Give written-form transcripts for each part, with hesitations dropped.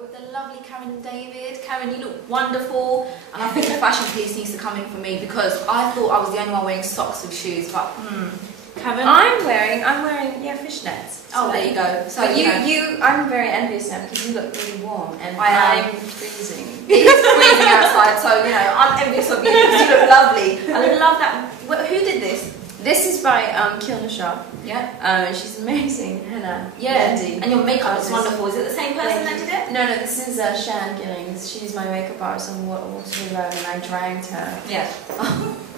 with the lovely Karen and David. Karen, you look wonderful, and I think the fashion piece needs to come in for me because I thought I was the only one wearing socks with shoes, but Karen, I'm wearing fishnets. So there you go. So I'm very envious now because you look really warm, and I'm freezing. It is freezing outside, so I'm envious of you because you look lovely. I love that. Who did this? This is by Kilner Shop. Yeah. And she's amazing, Hannah. Yeah. Bendy. And your makeup is wonderful. Is it the same person that did it? No, this is Shan Gillings. She's my makeup artist on Waterloo Road, and I dragged her. Yeah.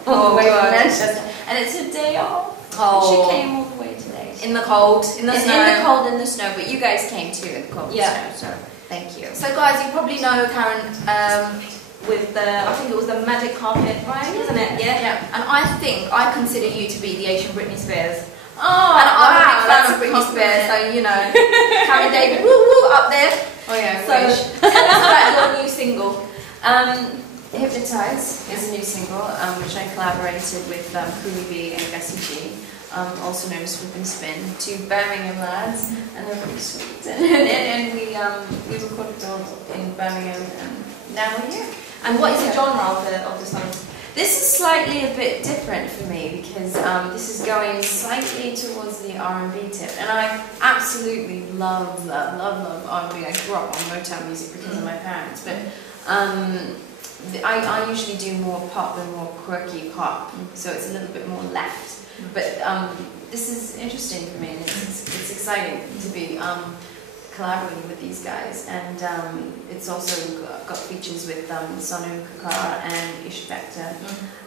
All the way from Manchester. And it's her day off. Oh. She came all the way today. In the cold, in the snow. In the cold, in the snow, but you guys came too in the cold and snow, so thank you. So guys, you probably know Karen with the, I think it was the Magic Carpet, right? Wasn't it? Yeah. And I consider you to be the Asian Britney Spears. Oh, and I'm a big fan of Britney compliment. Spears, so Karen David, woo woo up there. Oh yeah, so tell us about your new single. Hypnotize is a new single which I collaborated with Cooley B and Gussie G, also known as Swoop and Spin, two Birmingham lads, and they're pretty sweet. And we recorded it all in Birmingham, and now we're here. And what is the genre of the song? This is slightly a bit different for me because this is going slightly towards the R&B tip, and I absolutely love R&B. I grew up on Motown music because of my parents, but I usually do more pop and more quirky pop, so it's a little bit more left. But this is interesting for me, and it's exciting to be collaborating with these guys, and it's also got features with Sonu Kakar and Ish Vector,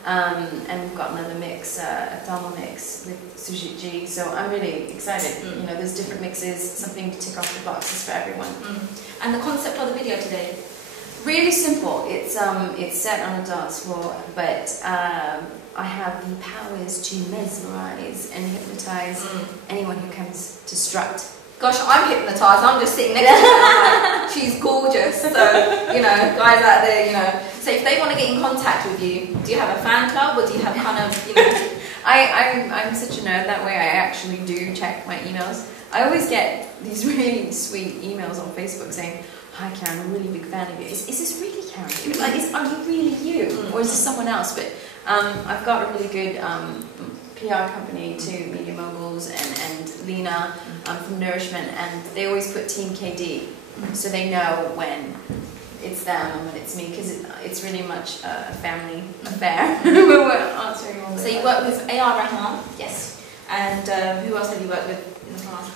and we've got another mix, a Tamil mix with Sujit G, so I'm really excited. There's different mixes, something to tick off the boxes for everyone. And the concept of the video today? Really simple. It's set on a dance floor, but I have the powers to mesmerize and hypnotize anyone who comes to strut. Gosh, I'm hypnotised. I'm just sitting next to her. I'm like, she's gorgeous. So, guys out there, So if they want to get in contact with you, do you have a fan club, or do you have kind of, I'm such a nerd that way. I actually do check my emails. I always get these really sweet emails on Facebook saying, "Hi Karen, I'm a really big fan of you. Is this really Karen? Like, are you really you? Or is this someone else?" But I've got a really good PR company to Media Moguls and Lena from Nourishment, and they always put Team KD, so they know when it's them and when it's me, because it's really much a family affair. We're answering all the So you work with A.R. Rahman? Yes. And who else have you worked with in the past?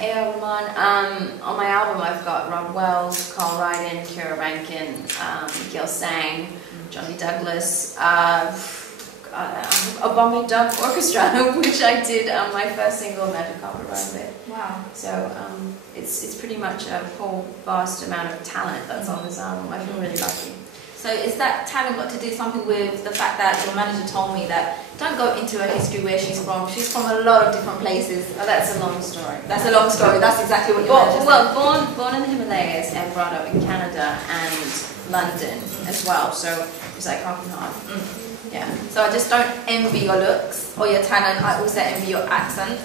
A.R. Rahman. On my album I've got Rob Wells, Carl Ryden, Kira Rankin, Gil Sang, Johnny Douglas, a Bombay Dub Orchestra, which I did on my first single, Magic Carpet Ride with. Wow. So it's pretty much a whole vast amount of talent that's on this album. I feel really lucky. So is that talent got to do something with the fact that your manager told me that don't go into her history where she's from? She's from a lot of different places. Oh, that's a long story. That's a long story. That's exactly what your manager said. Well, born in the Himalayas and brought up in Canada and London as well. So it's like half and half. Yeah. So I just don't envy your looks or your talent. I also envy your accent.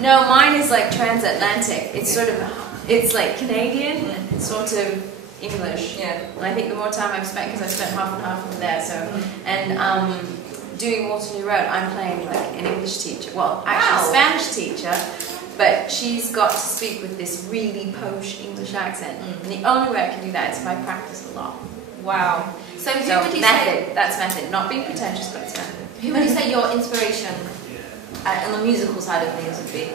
No, mine is like transatlantic. It's sort of, it's like Canadian, it's sort of English. Yeah. And I think the more time I've spent, because I've spent half and half over there, so, and doing Waterloo Road, I'm playing like an English teacher, well, actually Spanish teacher, but she's got to speak with this really posh English accent. And the only way I can do that is if I practice a lot. Wow. So who would you say, that's method, not being pretentious, but it's method. Who would you say your inspiration on the musical side of things would be?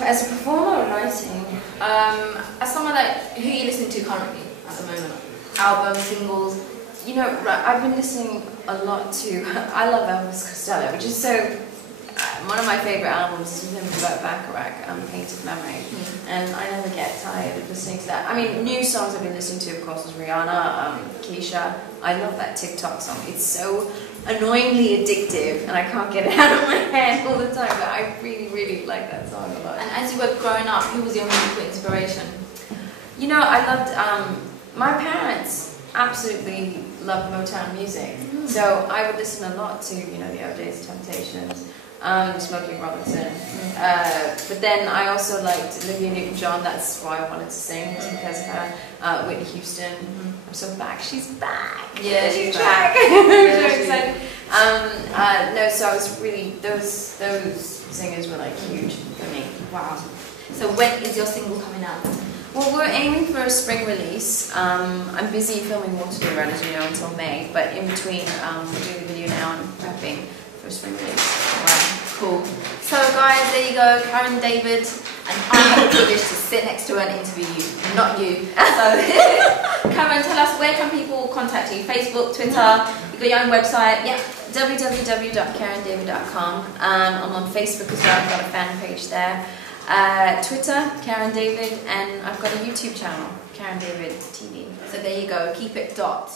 As a performer or writing? As someone who you listen to currently at the moment? Albums, singles? I've been listening a lot to, I love Elvis Costello, which is so, one of my favourite albums is with him about Bacharach, Painted Memory, and I never get tired of listening to that. I mean, new songs I've been listening to, of course, is Rihanna, Keisha. I love that TikTok song. It's so annoyingly addictive, and I can't get it out of my head all the time, but I really, really like that song a lot. And as you were growing up, who was your musical inspiration? I loved, my parents absolutely loved Motown music, so I would listen a lot to, the OJ's, Temptations, Smokey Robinson. But then I also liked Olivia Newton-John. That's why I wanted to sing, was because of her. Whitney Houston. I'm so back. She's back. Yeah, she's back. I'm so excited. No, so I was really those singers were like huge for me. Wow. So when is your single coming out? Well, we're aiming for a spring release. I'm busy filming What to Do Around, as you know, until May. But in between, we're doing the video now and prepping for a spring release. Wow, cool. So guys, there you go, Karen David, and I have the privilege to sit next to her and interview you, not you. So, Karen, tell us, where can people contact you? Facebook, Twitter, you got your own website? Yeah, www.karendavid.com. I'm on Facebook as well. I've got a fan page there. Twitter, Karen David, and I've got a YouTube channel, Karen David TV. So there you go, keep it dot.